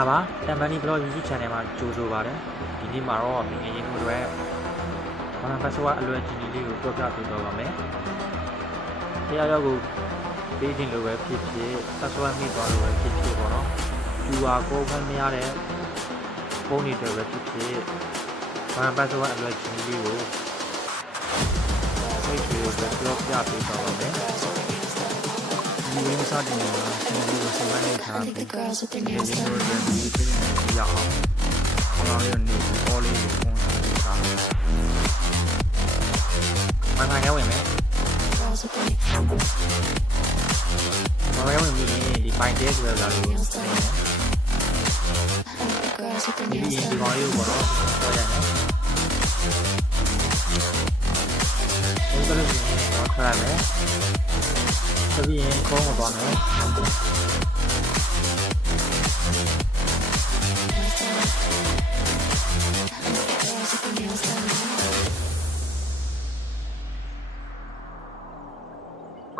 လာပါတမ်ပန်နီဘလော့ YouTube channel မှာကြိုဆိုပါတယ်ဒီနေ့မှာတော့ငင်းမှုတွေဘာမှပတ်စဝါအလွယ်ကြီးကြီးလေးကိုပြောပြပေးတော့ပါမယ်တရားရောက်ကိုပေးခြင်းလိုပဲဖြစ်ဖြစ်ပတ်စဝါမိသွားလိုပဲဖြစ်ဖြစ်ပေါ့နော်QR code ဖမ်းမရတဲ့ဖုန်းတွေပဲဖြစ်ဖြစ်ဘာမှပတ်စဝါအလွယ်ကြီးလေးကိုစိတ်တွေပဲပြောပြပေးတော့ပါမယ်ဒီဝင်းစားတင်နေတာကျွန်တော်တို့စိတ်ဝမ်းနေထားပြီးဒီလိုမျိုးဒီပြည်ရအောင်ဘာလို့လဲနေပေါ်လေးကိုပုံစံလေးတာမနိုင်ရဝင်မယ်ဘာလဲဝင်ပြီးဒီပိုင်တဲဆိုရတာလို့ဒီကောင်လေးကိုတော့ပြောရတယ်ဘယ်လိုလဲတော့ခရမယ်တပည့်ရင်ခေါင်းမသွားနဲ့ခရိ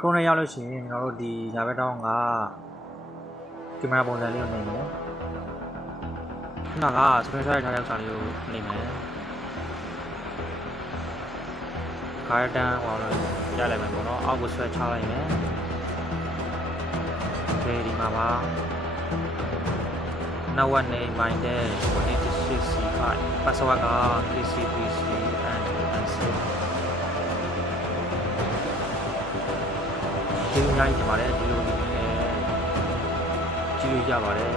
ုးနဲ့ရောက်လို့ရှိရင်ကျွန်တော်တို့ဒီညာဘက်တောင်းကကင်မရာပုံစံလေးကိုနေမယ်ခုနကစပင်းဆိုင်ထားတဲ့ဥစ္စာလေးကိုနေမယ်ကားတန်းဟောလို့ရလိုက်မယ်ပေါ့နော်အောက်ကိုဆွဲချလိုက်မယ်ဒီမှာပါနောက်ဝက်နေမိုင်းတဲ့46C5 password က KCPC and answer ဒီလိုညကြီးဒီမှာလည်းဒီလိုနေကြည့်လို့ရပါတယ်